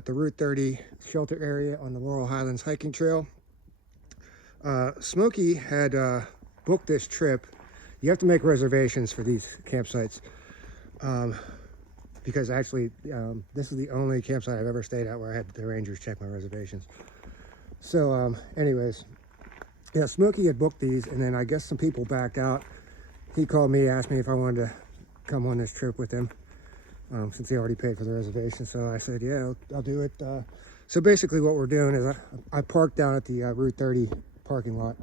at the Route 30 shelter area on the Laurel Highlands Hiking Trail. Smokey had booked this trip. You have to make reservations for these campsites because actually this is the only campsite I've ever stayed at where I had the rangers check my reservations. So anyways, yeah, Smokey had booked these, and then I guess some people backed out. He called me, asked me if I wanted to come on this trip with him since he already paid for the reservation. So I said, yeah, I'll do it. So basically what we're doing is I parked down at the Route 30 parking lot,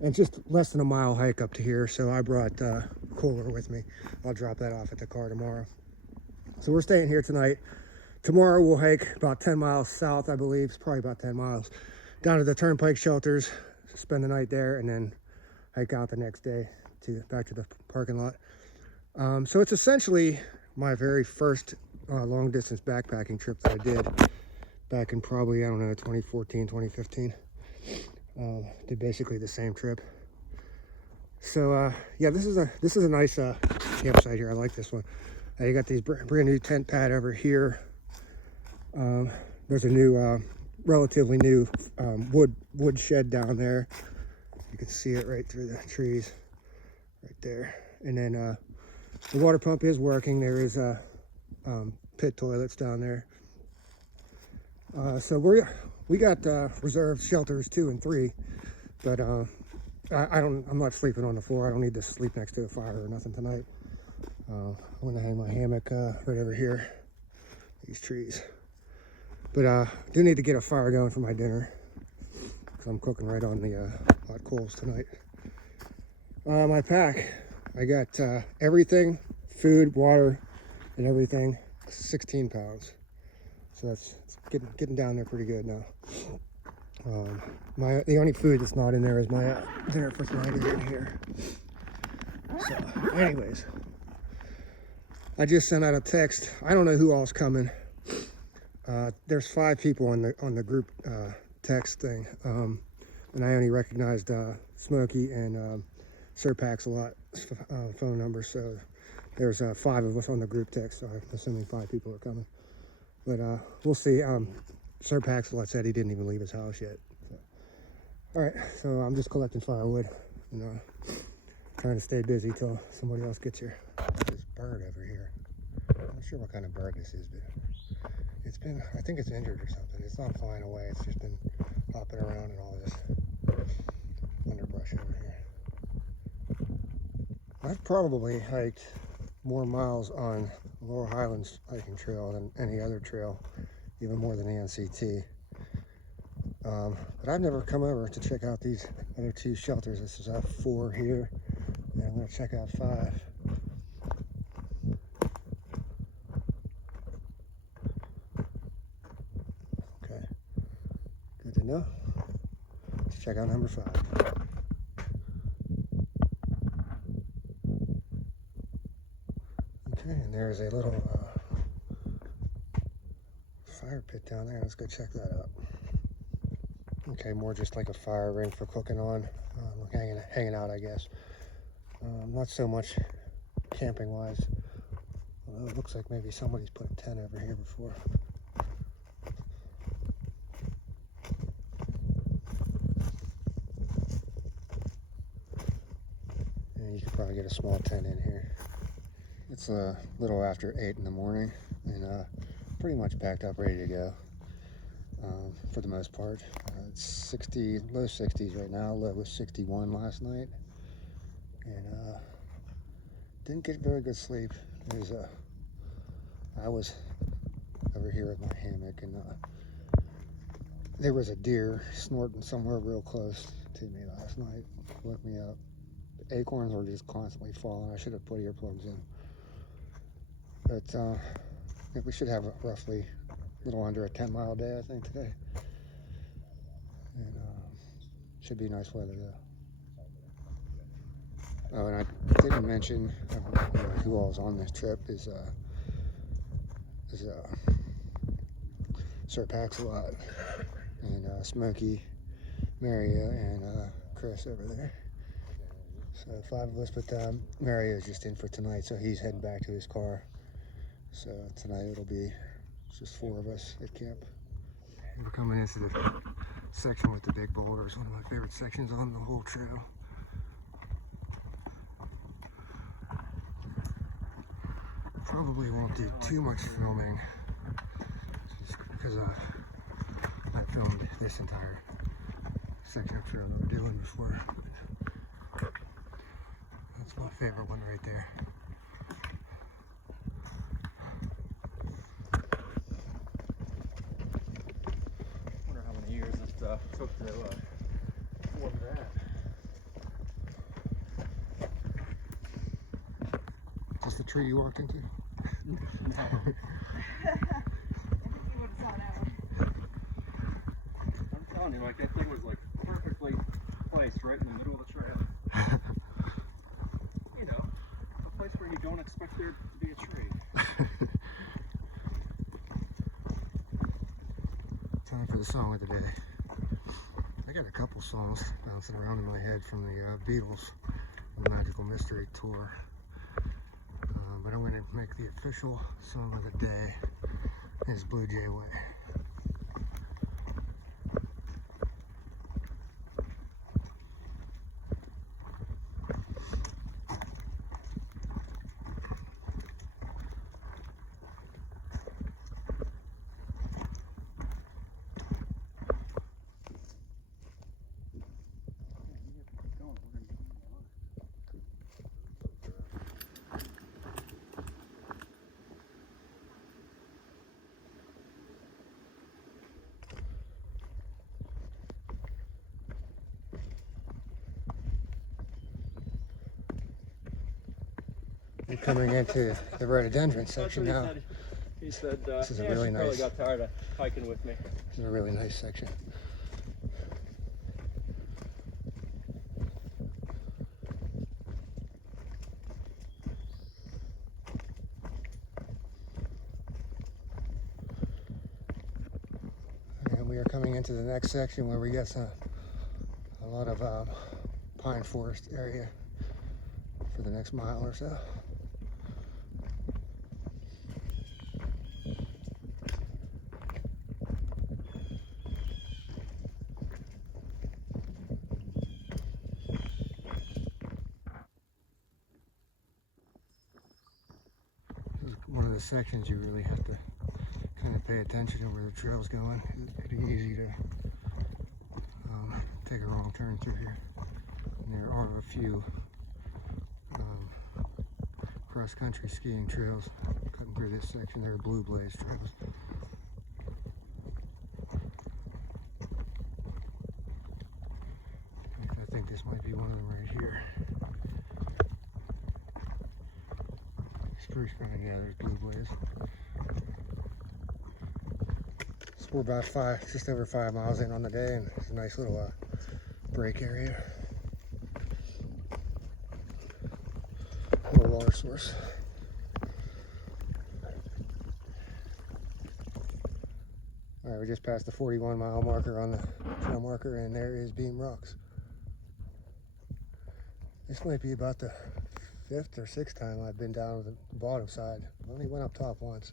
and just less than a mile hike up to here. So I brought a cooler with me. I'll drop that off at the car tomorrow. So we're staying here tonight. Tomorrow we'll hike about 10 miles south, I believe. It's probably about 10 miles down to the Turnpike shelters, spend the night there, and then hike out the next day back to the parking lot. So it's essentially my very first long distance backpacking trip that I did back in probably, I don't know, 2014, 2015. Did basically the same trip. So yeah, this is a nice campsite here. I like this one. You got these brand new tent pad over here. There's a new relatively new wood shed down there. You can see it right through the trees right there. And then the water pump is working. There is pit toilets down there. So we got reserved shelters 2 and 3, but I'm not sleeping on the floor. I don't need to sleep next to a fire or nothing tonight. I'm gonna hang my hammock right over here, these trees. But do need to get a fire going for my dinner because I'm cooking right on the hot coals tonight. My pack, I got everything, food, water, and everything, 16 pounds. So that's getting down there pretty good now. The only food that's not in there is my dinner for tonight is in here. So anyways, I just sent out a text. I don't know who all's coming. There's 5 people on the group text thing, and I only recognized Smokey and Sir Pax-a-Lot's phone number. So there's 5 of us on the group text. So I'm assuming 5 people are coming. But we'll see. Sir Pax-a-Lot said he didn't even leave his house yet. So. All right, so I'm just collecting firewood and trying to stay busy till somebody else gets here. This bird over here. I'm not sure what kind of bird this is, but it's been, I think it's injured or something. It's not flying away. It's just been hopping around in all this underbrush over here. I've probably hiked more miles on Laurel Highlands Hiking Trail than any other trail, even more than the NCT. But I've never come over to check out these other 2 shelters. This is 4 here, and I'm going to check out 5. Okay, good to know. Let's check out number 5. Okay, and there's a little fire pit down there. Let's go check that out. Okay, more just like a fire ring for cooking on, hanging out, I guess. Not so much camping wise. Although it looks like maybe somebody's put a tent over here before. And you could probably get a small tent in here. It's a little after 8 in the morning, and pretty much packed up, ready to go. For the most part, it's low 60s right now. Low was 61 last night, and didn't get very good sleep. I was over here with my hammock, and there was a deer snorting somewhere real close to me last night. Woke me up. The acorns were just constantly falling. I should have put earplugs in. But I think we should have roughly a little under a 10-mile day, I think, today. And should be nice weather, though. Oh, and I didn't mention who all's on this trip is Sir Pax-a-Lot and Smokey, Maria, and Chris over there. So 5 of us, but Mario is just in for tonight, so he's heading back to his car. So tonight it'll be It's just 4 of us at camp. We're coming into the section with the big boulders, one of my favorite sections on the whole trail. Probably won't do too much filming just because I filmed this entire section of trail that we're doing before. That's my favorite one right there. I wonder how many years it took to form that. Just the tree you walked into? No. I'm telling you, like, that thing was like perfectly placed right in the middle of the trail. You know, a place where you don't expect there to be a tree. Time for the song of the day. I got a couple songs bouncing around in my head from the Beatles, the Magical Mystery Tour. But I'm going to make the official song of the day is Blue Jay Way. We're coming into the rhododendron section now. He said, this is a yeah, really she nice. probably got tired of hiking with me. This is a really nice section. And we are coming into the next section where we get a lot of pine forest area for the next mile or so. This is one of the sections you really have to kind of pay attention to where the trail's going. It's pretty easy to take a wrong turn through here. And there are a few cross-country skiing trails cutting through this section. They're blue blaze trails. I think this might be one of them right here. Spruce pine, yeah, there's blue blaze. So we're about just over 5 miles in on the day, and it's a nice little break area. Little water source. Alright, we just passed the 41-mile marker on the trail marker, and there is Beam Rocks. This might be about the 5th or 6th time I've been down the bottom side. I only went up top once.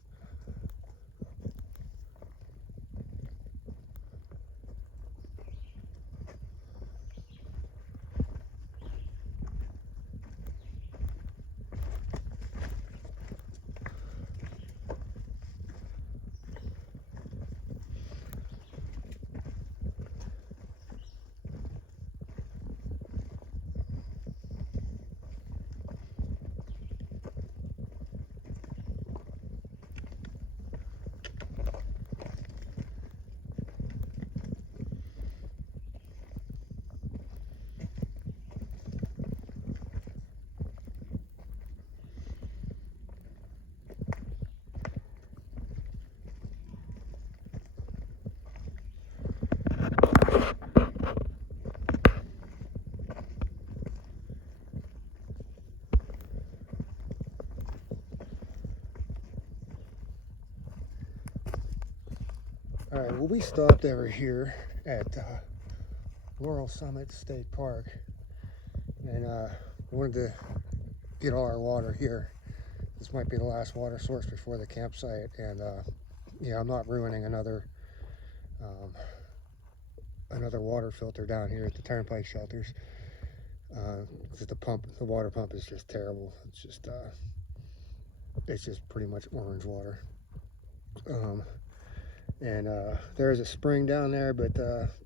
All right, well, we stopped over here at Laurel Summit State Park, and wanted to get all our water here. This might be the last water source before the campsite, and yeah, I'm not ruining another water filter down here at the Turnpike shelters. Because the water pump is just terrible. It's just pretty much orange water. And there is a spring down there, but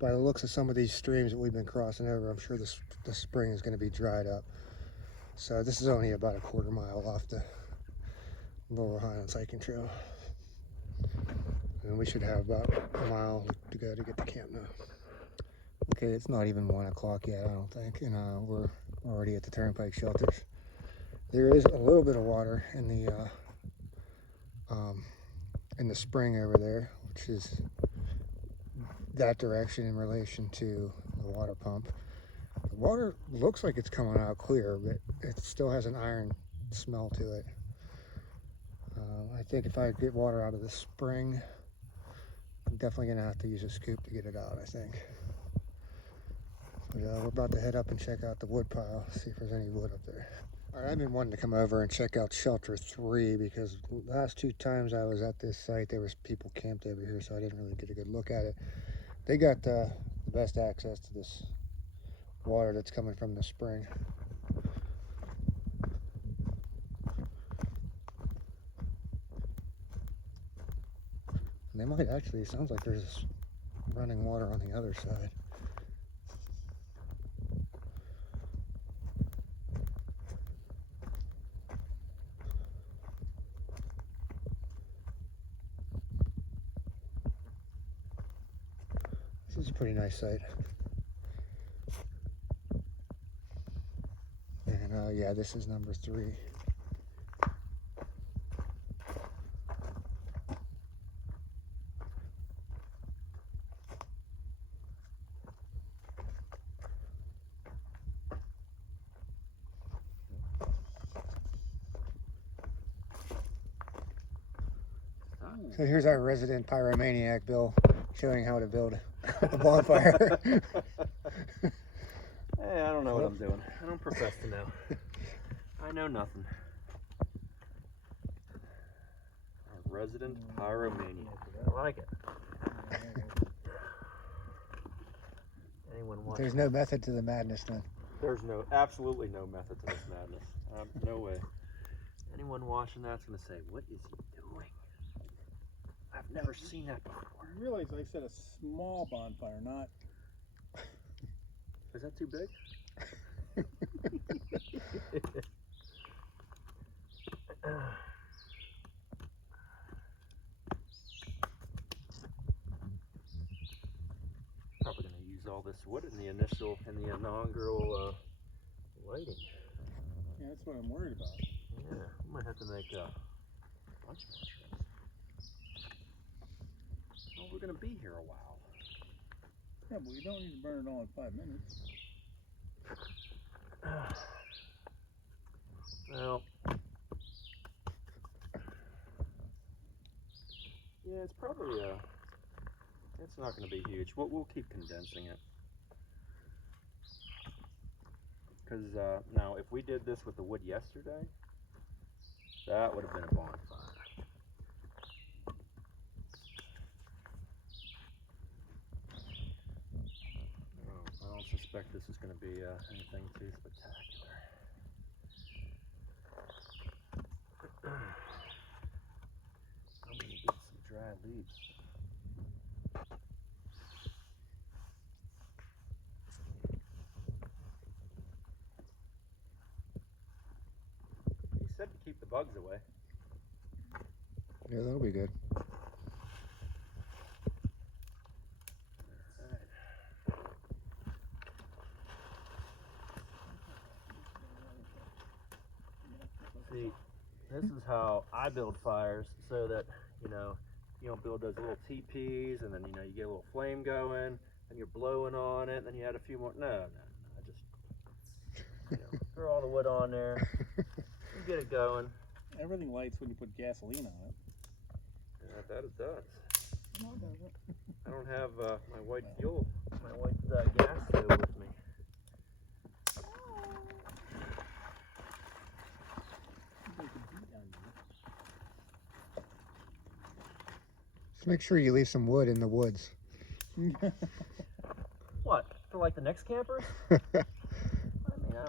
by the looks of some of these streams that we've been crossing over, I'm sure the spring is going to be dried up. So this is only about a quarter mile off the Laurel Highlands Hiking Trail. And we should have about a mile to go to get to camp now. Okay, it's not even 1 o'clock yet, I don't think, and we're already at the Turnpike shelters. There is a little bit of water in the spring over there, which is that direction in relation to the water pump. The water looks like it's coming out clear, but it still has an iron smell to it. I think if I get water out of the spring, I'm definitely going to have to use a scoop to get it out, I think. But we're about to head up and check out the wood pile, see if there's any wood up there. All right, I've been wanting to come over and check out Shelter 3 because the last 2 times I was at this site, there was people camped over here, so I didn't really get a good look at it. They got the best access to this water that's coming from the spring. And they might actually, it sounds like there's running water on the other side. This is a pretty nice site. And yeah, this is number 3. So here's our resident pyromaniac, Bill, showing how to build a bonfire. Hey, I don't know what I'm doing. I don't profess to know. I know nothing. A resident pyromaniac. I like it. Anyone want? There's no method to the madness, then. There's absolutely no method to this madness. No way. Anyone watching that's gonna say, "What is he doing?" I've never seen that before. You realize I said a small bonfire, not... Is that too big? Probably going to use all this wood in the inaugural lighting. Yeah, that's what I'm worried about. Yeah, we might have to make a bunch more trips. Well, we're going to be here a while. Yeah, but we don't need to burn it all in 5 minutes. Well, yeah, it's probably it's not going to be huge. We'll keep condensing it. Because now, if we did this with the wood yesterday, that would have been a bonfire. I don't suspect this is going to be anything too spectacular. I'm going to get some dry leaves. He said to keep the bugs away. Yeah, that'll be good. See, this is how I build fires so that, you don't build those little teepees and then, you get a little flame going and you're blowing on it and then you add a few more. No, I just, throw all the wood on there and get it going. Everything lights when you put gasoline on it. Yeah, that it does. No, it doesn't. I don't have my white gas stove with me. Just make sure you leave some wood in the woods. What? For like the next campers? I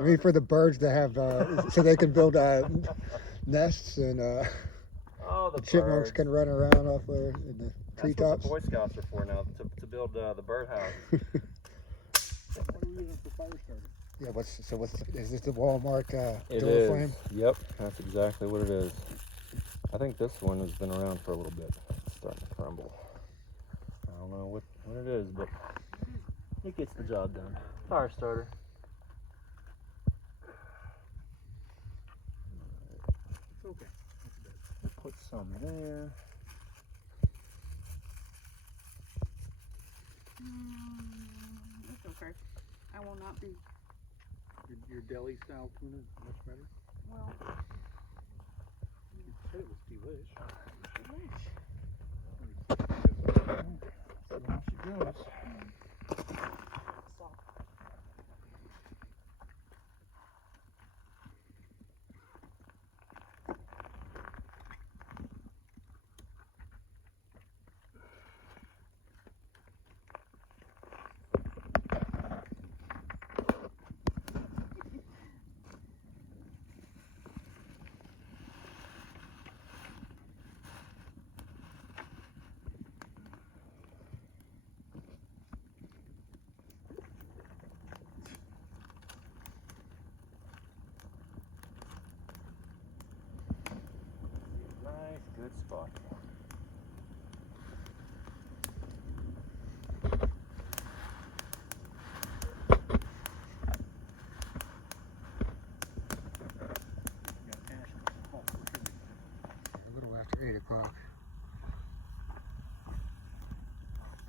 mean, for the birds to have, so they can build nests and Oh, the chipmunks birds. can run around off there in the That's what treetops. the Boy Scouts are for now, to build the birdhouse. What are we using for fire starter? Yeah, is this the Walmart It door is. flame? Yep, that's exactly what it is. I think this one has been around for a little bit. It's starting to crumble. I don't know what it is, but it gets the job done. Fire starter. It's okay. Put some there. It's okay. I will not be. Your deli style tuna is much better. Well, You said it was delish. So off she goes. soft. Nice, good spot. A little after 8 o'clock.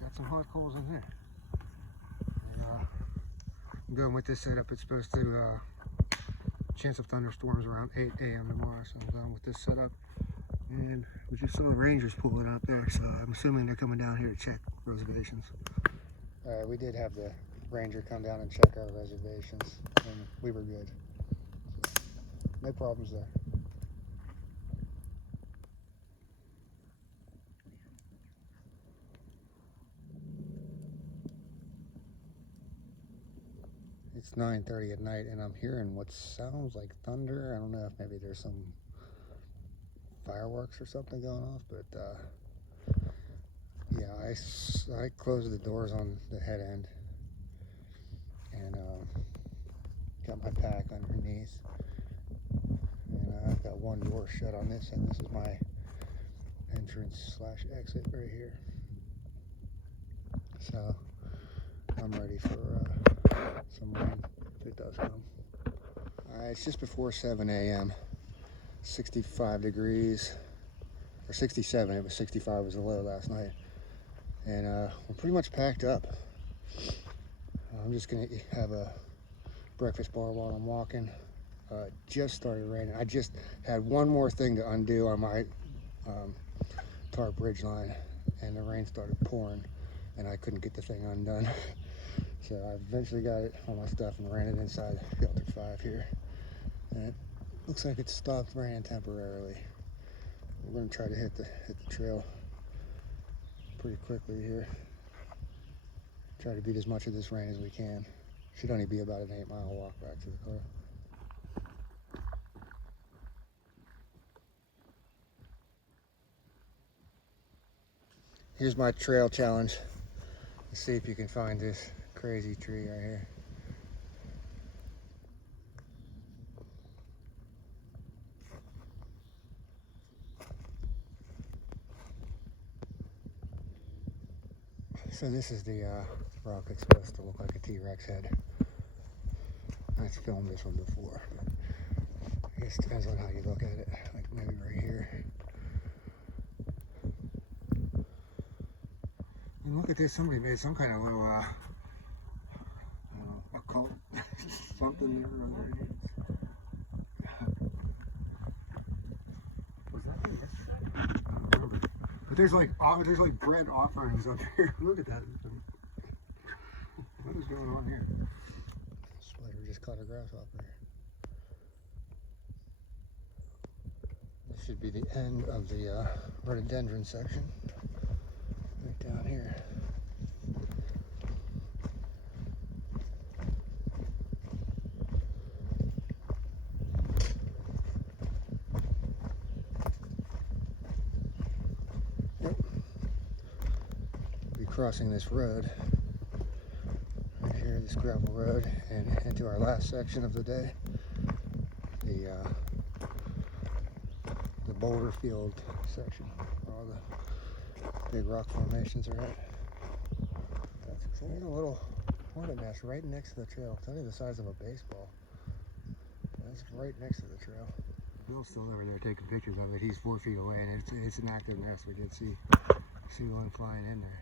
Got some hot coals in here. And, I'm going with this setup. It's supposed to chance of thunderstorms around 8 a.m. tomorrow, so I'm going with this setup. And we just saw the Rangers pulling up there, so I'm assuming they're coming down here to check reservations. We did have the Ranger come down and check our reservations, and we were good. So, no problems there. It's 9:30 at night, and I'm hearing what sounds like thunder. I don't know if maybe there's some fireworks or something going off, but yeah, I closed the doors on the head end and got my pack underneath, and I've got one door shut on this end. This is my entrance / exit right here, so I'm ready for some rain if it does come. It's just before 7 a.m. 65 degrees, or 67. It was 65 was the low last night, and we're pretty much packed up. I'm just gonna have a breakfast bar while I'm walking. It just started raining. I just had one more thing to undo on my tarp ridge line, and the rain started pouring, and I couldn't get the thing undone. So I eventually got it, all my stuff, and ran it inside Shelter 5 here. And it looks like it stopped raining temporarily. We're going to try to hit the trail pretty quickly here. Try to beat as much of this rain as we can. Should only be about an 8-mile walk back to the car. Here's my trail challenge. Let's see if you can find this crazy tree right here. So this is the rock that's supposed to look like a T-Rex head. I've filmed this one before. I guess it depends on how you look at it. Like maybe right here. And look at this, somebody made some kind of little, I don't know, occult something there underneath. Was that in this? But there's like bread offerings up here. Look at that. What is going on here? Spider just caught a grasshopper. This should be the end of the rhododendron section. crossing this road right here, this gravel road, and into our last section of the day, the boulder field section where all the big rock formations are at. So there's a little hornet nest right next to the trail. It's only the size of a baseball. That's right next to the trail. Bill's still over there taking pictures of it. He's 4 feet away, and it's an active nest. We did see one flying in there.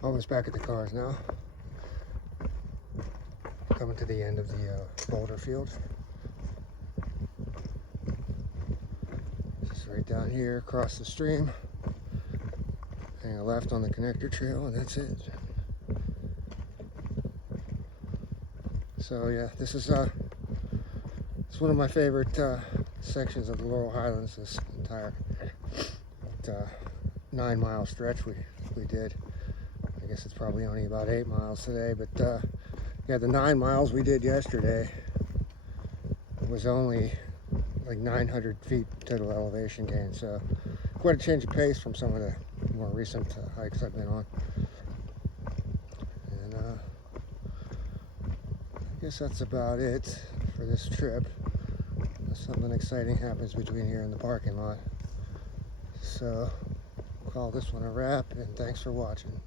Almost back at the cars now. Coming to the end of the boulder field. Just right down here, across the stream. Hang a left on the connector trail, and that's it. So yeah, this is it's one of my favorite sections of the Laurel Highlands. This entire 9-mile stretch we did. I guess it's probably only about 8 miles today, but yeah, the 9 miles we did yesterday was only like 900 feet total elevation gain. So quite a change of pace from some of the more recent hikes I've been on. And I guess that's about it for this trip. Unless something exciting happens between here and the parking lot. So call this one a wrap, and thanks for watching.